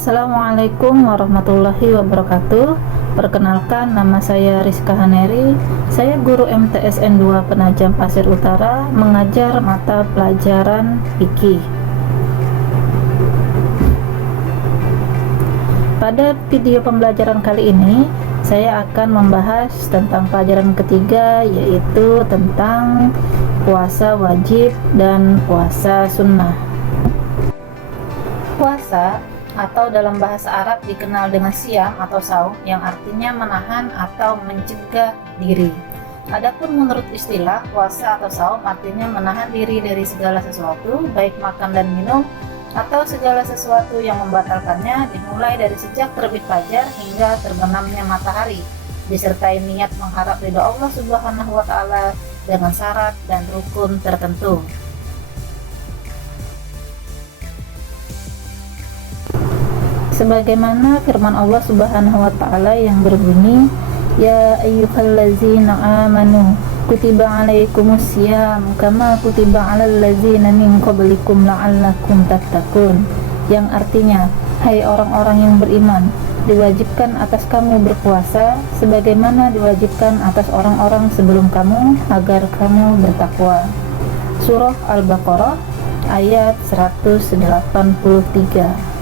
Assalamualaikum warahmatullahi wabarakatuh. Perkenalkan, nama saya Rizka Haneri. Saya guru MTSN 2 Penajam Pasir Utara, mengajar mata pelajaran fikih. Pada video pembelajaran kali ini, saya akan membahas tentang pelajaran ketiga, yaitu tentang puasa wajib dan puasa sunnah. Puasa atau dalam bahasa Arab dikenal dengan siam atau saum, yang artinya menahan atau mencegah diri. Adapun menurut istilah, puasa atau saum artinya menahan diri dari segala sesuatu, baik makan dan minum atau segala sesuatu yang membatalkannya, dimulai dari sejak terbit fajar hingga terbenamnya matahari, disertai niat mengharap ridha Allah Subhanahu wa Ta'ala dengan syarat dan rukun tertentu. Sebagaimana firman Allah Subhanahu wa Ta'ala yang berbunyi, ya ayyuhallazina amanu kutiba alaikumusiyam kama kutiba alal ladzina min qablikum la'allakum tattaqun, yang artinya, hai orang-orang yang beriman, diwajibkan atas kamu berpuasa sebagaimana diwajibkan atas orang-orang sebelum kamu agar kamu bertakwa. Surah Al-Baqarah ayat 183.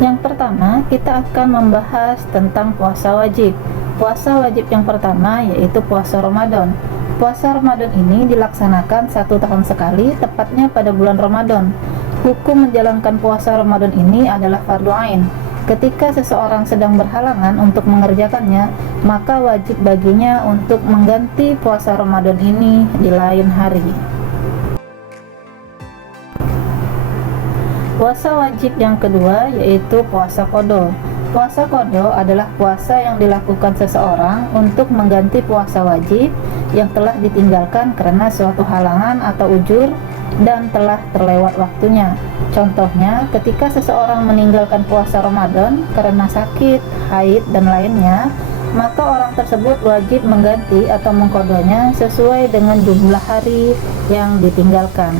Yang pertama, kita akan membahas tentang puasa wajib. Puasa wajib yang pertama yaitu puasa Ramadan. Puasa Ramadan ini dilaksanakan 1 tahun sekali, tepatnya pada bulan Ramadan. Hukum menjalankan puasa Ramadan ini adalah fardu ain. Ketika seseorang sedang berhalangan untuk mengerjakannya, maka wajib baginya untuk mengganti puasa Ramadan ini di lain hari. Puasa wajib yang kedua yaitu puasa qadha. Puasa qadha adalah puasa yang dilakukan seseorang untuk mengganti puasa wajib yang telah ditinggalkan karena suatu halangan atau ujur dan telah terlewat waktunya. Contohnya, ketika seseorang meninggalkan puasa Ramadan karena sakit, haid, dan lainnya, maka orang tersebut wajib mengganti atau mengqadhanya sesuai dengan jumlah hari yang ditinggalkan.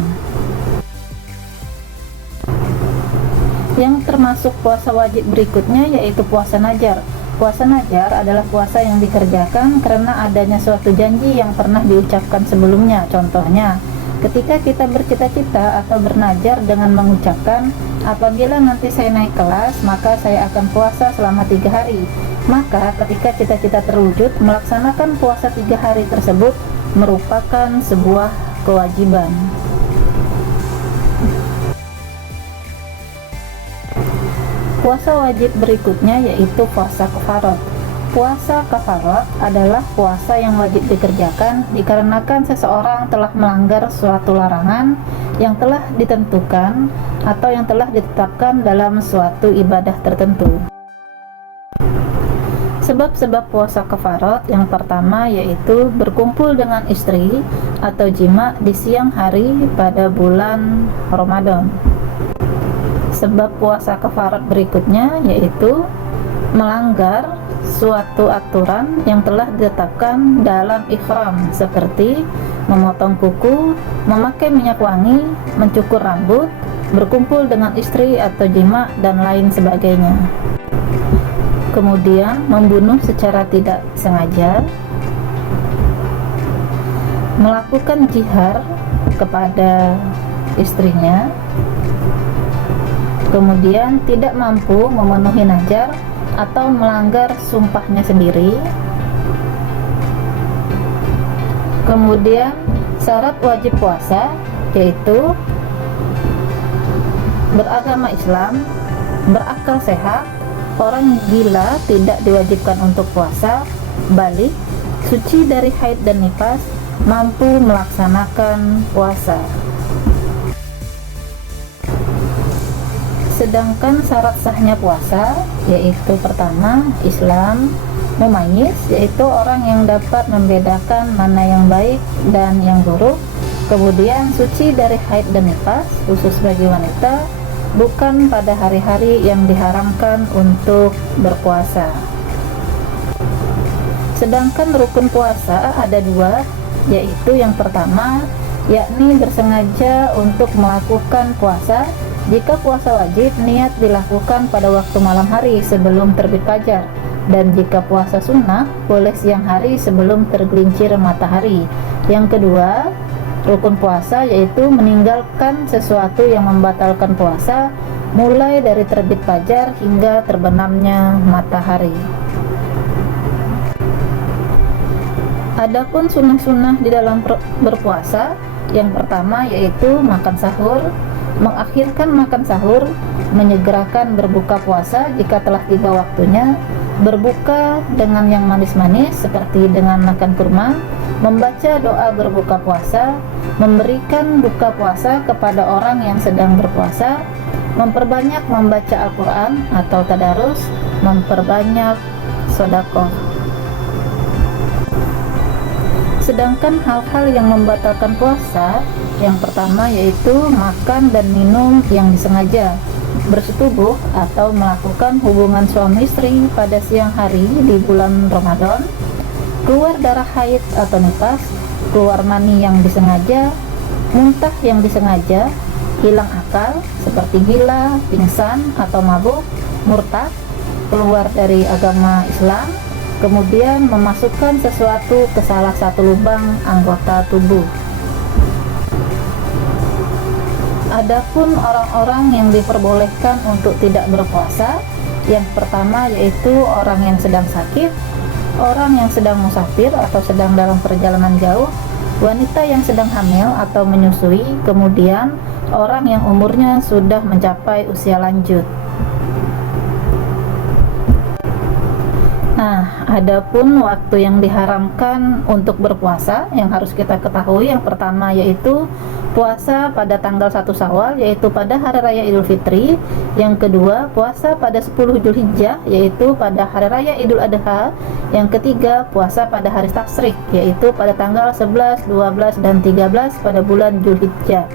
Yang termasuk puasa wajib berikutnya yaitu puasa najar. Puasa najar adalah puasa yang dikerjakan karena adanya suatu janji yang pernah diucapkan sebelumnya. Contohnya, ketika kita bercita-cita atau bernajar dengan mengucapkan, apabila nanti saya naik kelas, maka saya akan puasa selama 3 hari. Maka ketika cita-cita terwujud, melaksanakan puasa 3 hari tersebut merupakan sebuah kewajiban. Puasa wajib berikutnya yaitu puasa kafarat. Puasa kafarat adalah puasa yang wajib dikerjakan dikarenakan seseorang telah melanggar suatu larangan yang telah ditentukan atau yang telah ditetapkan dalam suatu ibadah tertentu. Sebab-sebab puasa kafarat yang pertama yaitu berkumpul dengan istri atau jima di siang hari pada bulan Ramadan. Sebab puasa kafarat berikutnya yaitu melanggar suatu aturan yang telah ditetapkan dalam ihram, seperti memotong kuku, memakai minyak wangi, mencukur rambut, berkumpul dengan istri atau jima, dan lain sebagainya. Kemudian membunuh secara tidak sengaja, melakukan jihar kepada istrinya, kemudian tidak mampu memenuhi najar atau melanggar sumpahnya sendiri. Kemudian syarat wajib puasa yaitu beragama Islam, berakal sehat, orang gila tidak diwajibkan untuk puasa, balik, suci dari haid dan nifas, mampu melaksanakan puasa. Sedangkan syarat sahnya puasa yaitu pertama, Islam, mumayyiz, yaitu orang yang dapat membedakan mana yang baik dan yang buruk. Kemudian suci dari haid dan nifas, khusus bagi wanita, bukan pada hari-hari yang diharamkan untuk berpuasa. Sedangkan rukun puasa ada 2, yaitu yang pertama yakni bersengaja untuk melakukan puasa Jika puasa wajib, niat dilakukan pada waktu malam hari sebelum terbit fajar. Dan jika puasa sunnah, boleh siang hari sebelum tergelincir matahari. Yang kedua, rukun puasa yaitu meninggalkan sesuatu yang membatalkan puasa mulai dari terbit fajar hingga terbenamnya matahari. Adapun sunnah-sunnah di dalam berpuasa, yang pertama yaitu makan sahur, mengakhirkan makan sahur, menyegerakan berbuka puasa jika telah tiba waktunya, berbuka dengan yang manis-manis seperti dengan makan kurma, membaca doa berbuka puasa, memberikan buka puasa kepada orang yang sedang berpuasa, memperbanyak membaca Al-Quran atau tadarus, memperbanyak sedekah. Sedangkan hal-hal yang membatalkan puasa, yang pertama yaitu makan dan minum yang disengaja, bersetubuh atau melakukan hubungan suami istri pada siang hari di bulan Ramadan, keluar darah haid atau nifas, keluar mani yang disengaja, muntah yang disengaja, hilang akal seperti gila, pingsan atau mabuk, murtad, keluar dari agama Islam, kemudian memasukkan sesuatu ke salah satu lubang anggota tubuh. Adapun orang-orang yang diperbolehkan untuk tidak berpuasa, yang pertama yaitu orang yang sedang sakit, orang yang sedang musafir atau sedang dalam perjalanan jauh, wanita yang sedang hamil atau menyusui, kemudian orang yang umurnya sudah mencapai usia lanjut. Nah, adapun waktu yang diharamkan untuk berpuasa yang harus kita ketahui, yang pertama yaitu puasa pada tanggal 1 Syawal yaitu pada hari raya Idul Fitri. Yang kedua, puasa pada 10 Dzulhijjah yaitu pada hari raya Idul Adha. Yang ketiga, puasa pada hari Tasyrik yaitu pada tanggal 11, 12 dan 13 pada bulan Dzulhijjah.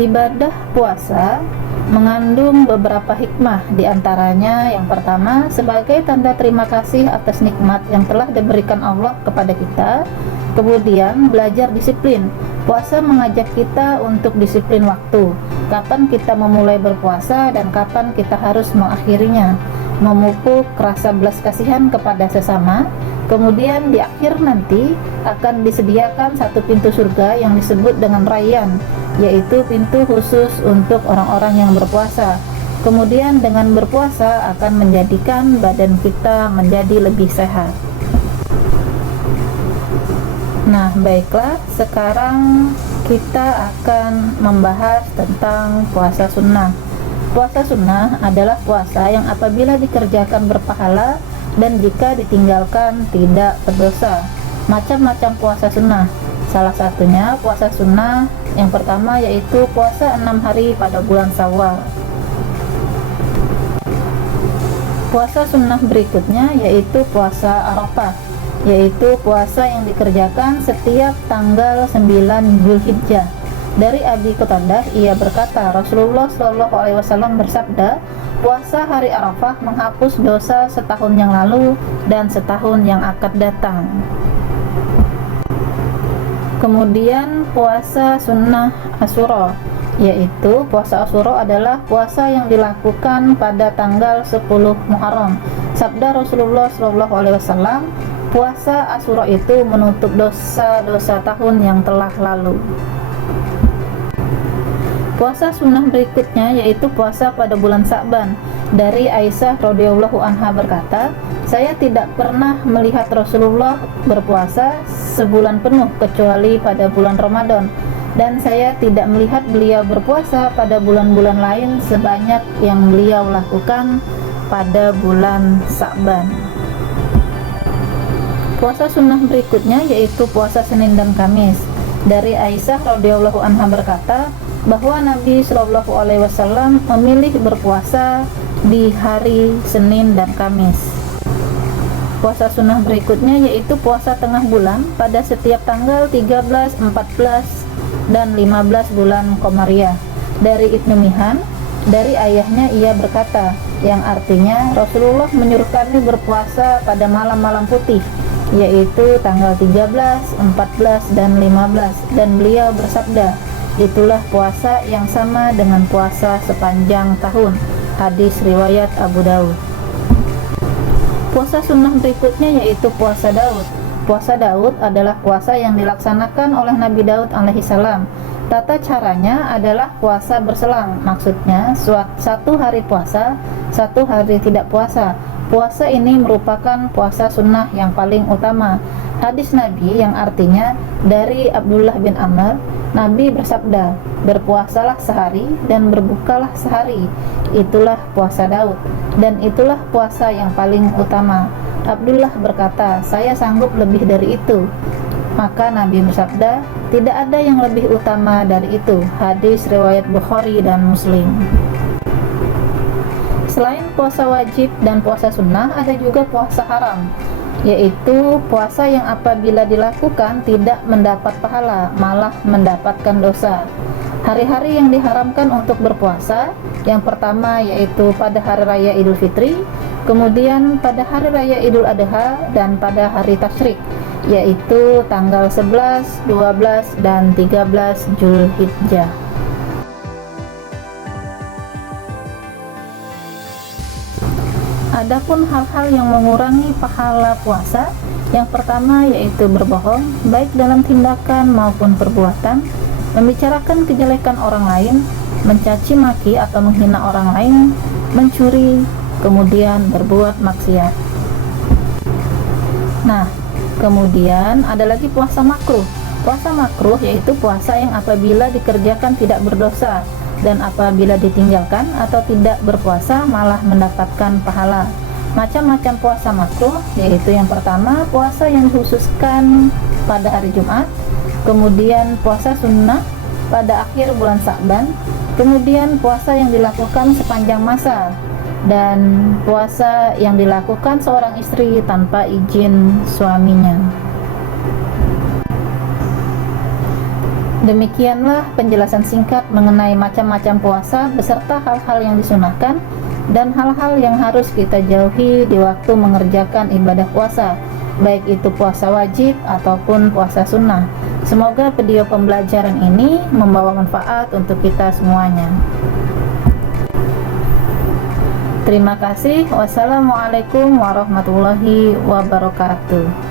Ibadah puasa mengandung beberapa hikmah, diantaranya yang pertama sebagai tanda terima kasih atas nikmat yang telah diberikan Allah kepada kita. Kemudian belajar disiplin. Puasa mengajak kita untuk disiplin waktu, kapan kita memulai berpuasa dan kapan kita harus mengakhirinya, memupuk rasa belas kasihan kepada sesama. Kemudian di akhir nanti akan disediakan satu pintu surga yang disebut dengan Rayyan, yaitu pintu khusus untuk orang-orang yang berpuasa. Kemudian dengan berpuasa akan menjadikan badan kita menjadi lebih sehat. Nah, baiklah, sekarang kita akan membahas tentang puasa sunnah. Puasa sunnah adalah puasa yang apabila dikerjakan berpahala dan jika ditinggalkan tidak berdosa. Macam-macam puasa sunnah. Salah satunya puasa sunnah yang pertama yaitu puasa 6 hari pada bulan Syawal. Puasa sunnah berikutnya yaitu puasa Arafah, yaitu puasa yang dikerjakan setiap tanggal 9 Dzulhijjah. Dari Abi Qatadah, ia berkata, Rasulullah SAW bersabda, puasa hari Arafah menghapus dosa setahun yang lalu dan setahun yang akan datang. Kemudian puasa sunnah Asyura, yaitu puasa Asyura adalah puasa yang dilakukan pada tanggal 10 Muharram. Sabda Rasulullah SAW, puasa Asyura itu menutup dosa-dosa tahun yang telah lalu. Puasa sunnah berikutnya yaitu puasa pada bulan Sa'ban. Dari Aisyah radhiyallahu anha berkata, saya tidak pernah melihat Rasulullah berpuasa sebulan penuh kecuali pada bulan Ramadan, dan saya tidak melihat beliau berpuasa pada bulan-bulan lain sebanyak yang beliau lakukan pada bulan Sa'ban. Puasa sunnah berikutnya yaitu puasa Senin dan Kamis. Dari Aisyah radhiyallahu anha berkata bahwa Nabi Shallallahu alaihi wasallam memilih berpuasa di hari Senin dan Kamis. Puasa sunnah berikutnya yaitu puasa tengah bulan pada setiap tanggal 13, 14, dan 15 bulan Qamariyah. Dari Ibnu Mihan, dari ayahnya ia berkata, yang artinya Rasulullah menyuruh kami berpuasa pada malam-malam putih, yaitu tanggal 13, 14, dan 15, dan beliau bersabda, itulah puasa yang sama dengan puasa sepanjang tahun. Hadis riwayat Abu Daud. Puasa sunnah berikutnya yaitu puasa Daud. Puasa Daud adalah puasa yang dilaksanakan oleh Nabi Daud alaihissalam. Tata caranya adalah puasa berselang, maksudnya satu hari puasa, satu hari tidak puasa. Puasa ini merupakan puasa sunnah yang paling utama. Hadis Nabi yang artinya dari Abdullah bin Amr, Nabi bersabda, berpuasalah sehari dan berbukalah sehari. Itulah puasa Daud, dan itulah puasa yang paling utama. Abdullah berkata, saya sanggup lebih dari itu. Maka Nabi bersabda, tidak ada yang lebih utama dari itu. Hadis riwayat Bukhari dan Muslim. Selain puasa wajib dan puasa sunnah, ada juga puasa haram, yaitu puasa yang apabila dilakukan tidak mendapat pahala, malah mendapatkan dosa. Hari-hari yang diharamkan untuk berpuasa, yang pertama yaitu pada hari raya Idul Fitri, kemudian pada hari raya Idul Adha, dan pada hari tasyrik, yaitu tanggal 11, 12, dan 13 Zulhijjah. Adapun hal-hal yang mengurangi pahala puasa, yang pertama yaitu berbohong, baik dalam tindakan maupun perbuatan, membicarakan kejelekan orang lain, mencaci maki atau menghina orang lain, mencuri, kemudian berbuat maksiat. Nah, kemudian ada lagi puasa makruh. Puasa makruh yaitu puasa yang apabila dikerjakan tidak berdosa, dan apabila ditinggalkan atau tidak berpuasa malah mendapatkan pahala. Macam-macam puasa makruh yaitu yang pertama puasa yang dikhususkan pada hari Jumat, kemudian puasa sunnah pada akhir bulan Sa'ban, kemudian puasa yang dilakukan sepanjang masa, dan puasa yang dilakukan seorang istri tanpa izin suaminya. Demikianlah penjelasan singkat mengenai macam-macam puasa beserta hal-hal yang disunahkan dan hal-hal yang harus kita jauhi di waktu mengerjakan ibadah puasa, baik itu puasa wajib ataupun puasa sunnah. Semoga video pembelajaran ini membawa manfaat untuk kita semuanya. Terima kasih. Wassalamualaikum warahmatullahi wabarakatuh.